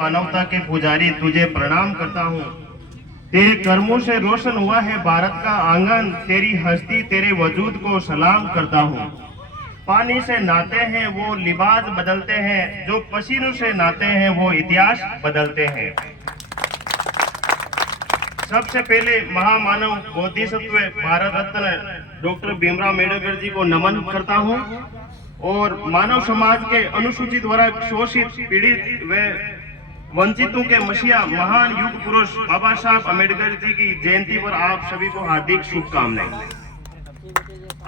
मानवता के पुजारी तुझे प्रणाम करता हूँ। तेरे कर्मों से रोशन हुआ है भारत का आंगन, तेरी हस्ती तेरे वजूद को सलाम करता हूँ। पानी से नहाते हैं वो लिबास बदलते हैं, जो पसीनों से नहाते हैं वो इतिहास बदलते हैं। सबसे पहले महामानव बोधिसत्व भारत रत्न डॉक्टर भीमराव अम्बेडकर जी को नमन करता हूँ और मानव समाज के अनुसूचित वर्ग, शोषित, पीड़ित व वंचितों के मसीहा महान युग पुरुष बाबा साहब अम्बेडकर जी की जयंती पर आप सभी को हार्दिक शुभकामनाएं।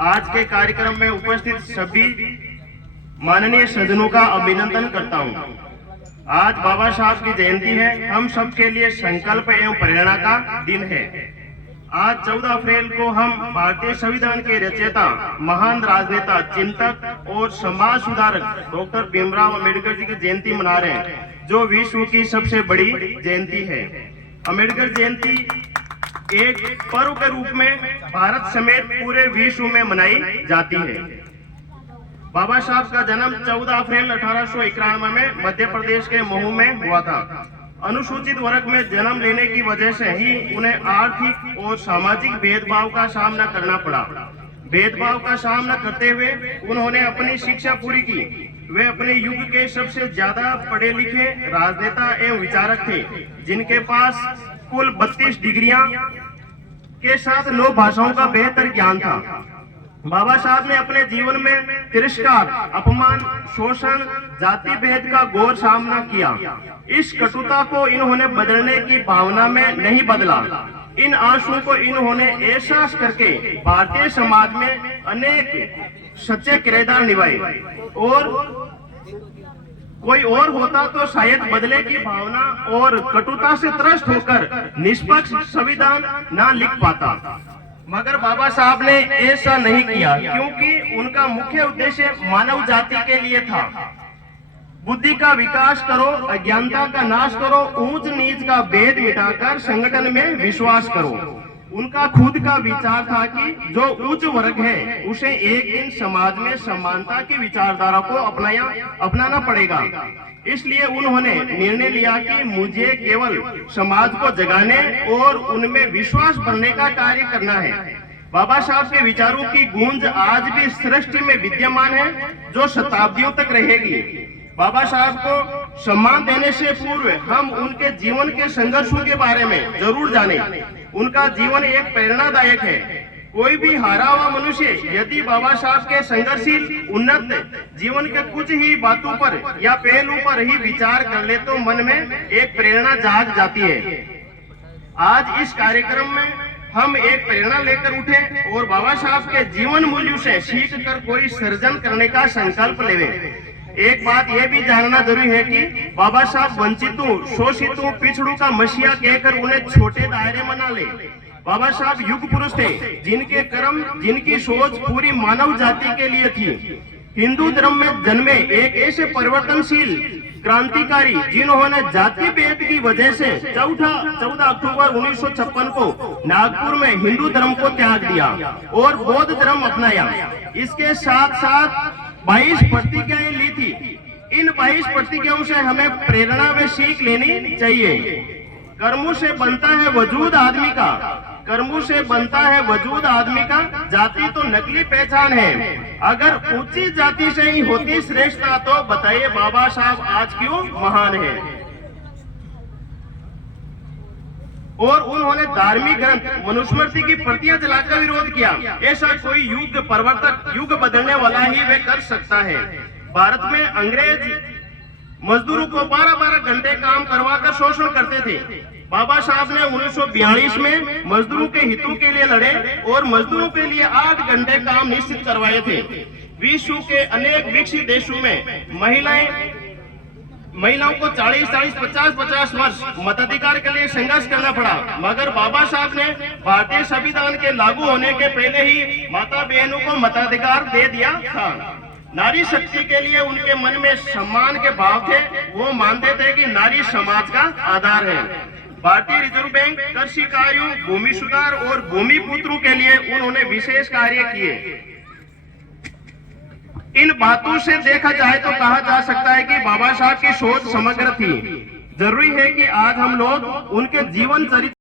आज के कार्यक्रम में उपस्थित सभी माननीय सज्जनों का अभिनंदन करता हूं। आज बाबा साहब की जयंती है, हम सब के लिए संकल्प एवं प्रेरणा का दिन है। आज 14 अप्रैल को हम भारतीय संविधान के रचयिता, महान राजनेता, चिंतक और समाज सुधारक डॉक्टर भीमराव अम्बेडकर जी की जयंती मना रहे हैं, जो विश्व की सबसे बड़ी जयंती है। अम्बेडकर जयंती एक पर्व के रूप में भारत समेत पूरे विश्व में मनाई जाती है। बाबा साहब का जन्म 14 अप्रैल 1891 में मध्य प्रदेश के महू में हुआ था। अनुसूचित वर्ग में जन्म लेने की वजह से ही उन्हें आर्थिक और सामाजिक भेदभाव का सामना करना पड़ा। भेदभाव का सामना करते हुए उन्होंने अपनी शिक्षा पूरी की। वे अपने युग के सबसे ज्यादा पढ़े लिखे राजनेता एवं विचारक थे, जिनके पास कुल 32 डिग्रियां के साथ 9 भाषाओं का बेहतर ज्ञान था। बाबा साहब ने अपने जीवन में तिरस्कार, अपमान, शोषण, जाति भेद का घोर सामना किया। इस कटुता को इन्होंने बदलने की भावना में नहीं बदला। इन आंसुओं को इन्होंने एहसास करके भारतीय समाज में अनेक सच्चे किरदार निभाए और कोई और होता तो शायद बदले की भावना और कटुता से त्रस्त होकर निष्पक्ष संविधान ना लिख पाता। मगर बाबा साहब ने ऐसा नहीं किया, क्योंकि उनका मुख्य उद्देश्य मानव जाति के लिए था। बुद्धि का विकास करो, अज्ञानता का नाश करो, ऊंच नीच का भेद मिटाकर संगठन में विश्वास करो। उनका खुद का विचार था कि जो उच्च वर्ग है उसे एक दिन समाज में समानता की विचारधारा को अपनाना पड़ेगा। इसलिए उन्होंने निर्णय लिया कि मुझे केवल समाज को जगाने और उनमें विश्वास भरने का कार्य करना है। बाबा साहब के विचारों की गूंज आज भी सृष्टि में विद्यमान है, जो शताब्दियों तक रहेगी। बाबा साहब को सम्मान देने से पूर्व हम उनके जीवन के संघर्षों के बारे में जरूर जानें। उनका जीवन एक प्रेरणादायक है। कोई भी हारा हुआ मनुष्य यदि बाबा साहब के संघर्षशील उन्नत जीवन के कुछ ही बातों पर या पहलू पर ही विचार कर ले तो मन में एक प्रेरणा जाग जाती है। आज इस कार्यक्रम में हम एक प्रेरणा लेकर उठे और बाबा साहब के जीवन मूल्यों से सीख कर कोई सृजन करने का संकल्प लेवे। एक बात यह भी जानना जरूरी है कि बाबा साहब वंचितों, शोषितों, पिछड़ों का मसीहा कहकर उन्हें छोटे दायरे में ना ले। बाबा साहब युग पुरुष थे, जिनके कर्म, जिनकी सोच पूरी मानव जाति के लिए थी। हिंदू धर्म में जन्मे एक ऐसे परिवर्तनशील क्रांतिकारी, जिन्होंने जाति भेद की वजह से 14 अक्टूबर 1956 को नागपुर में हिंदू धर्म को त्याग दिया और बौद्ध धर्म अपनाया। इसके साथ साथ 22 प्रतिज्ञाएं ली थी। इन 22 प्रतिज्ञाओं से हमें प्रेरणा व सीख लेनी चाहिए। कर्मों से बनता है वजूद आदमी का, कर्मों से बनता है वजूद आदमी का। जाति तो नकली पहचान है। अगर ऊंची जाति से ही होती श्रेष्ठता तो बताइए बाबा साहब आज क्यों महान है। और उन्होंने धार्मिक ग्रंथ मनुस्मृति की प्रतियां जलाकर विरोध किया। ऐसा कोई युग परिवर्तक, युग बदलने वाला ही वे कर सकता है। भारत में अंग्रेज मजदूरों को 12-12 घंटे काम करवाकर शोषण करते थे। बाबा साहब ने 1942 में मजदूरों के हितों के लिए लड़े और मजदूरों के लिए 8 घंटे काम निश्चित करवाए थे। विश्व के अनेक विकसित देशों में महिलाओं को 40-40, 50-50 वर्ष मताधिकार के लिए संघर्ष करना पड़ा, मगर बाबा साहब ने भारतीय संविधान के लागू होने के पहले ही माता बहनों को मताधिकार दे दिया था। नारी शक्ति के लिए उनके मन में सम्मान के भाव थे। वो मानते थे कि नारी समाज का आधार है। भारतीय रिजर्व बैंक, कृषि कार्यों, भूमि सुधार और भूमिपुत्रों के लिए उन्होंने विशेष कार्य किए। इन बातों से देखा जाए तो कहा जा सकता है कि बाबा साहब की सोच समग्र थी। जरूरी है कि आज हम लोग उनके जीवन चरित्र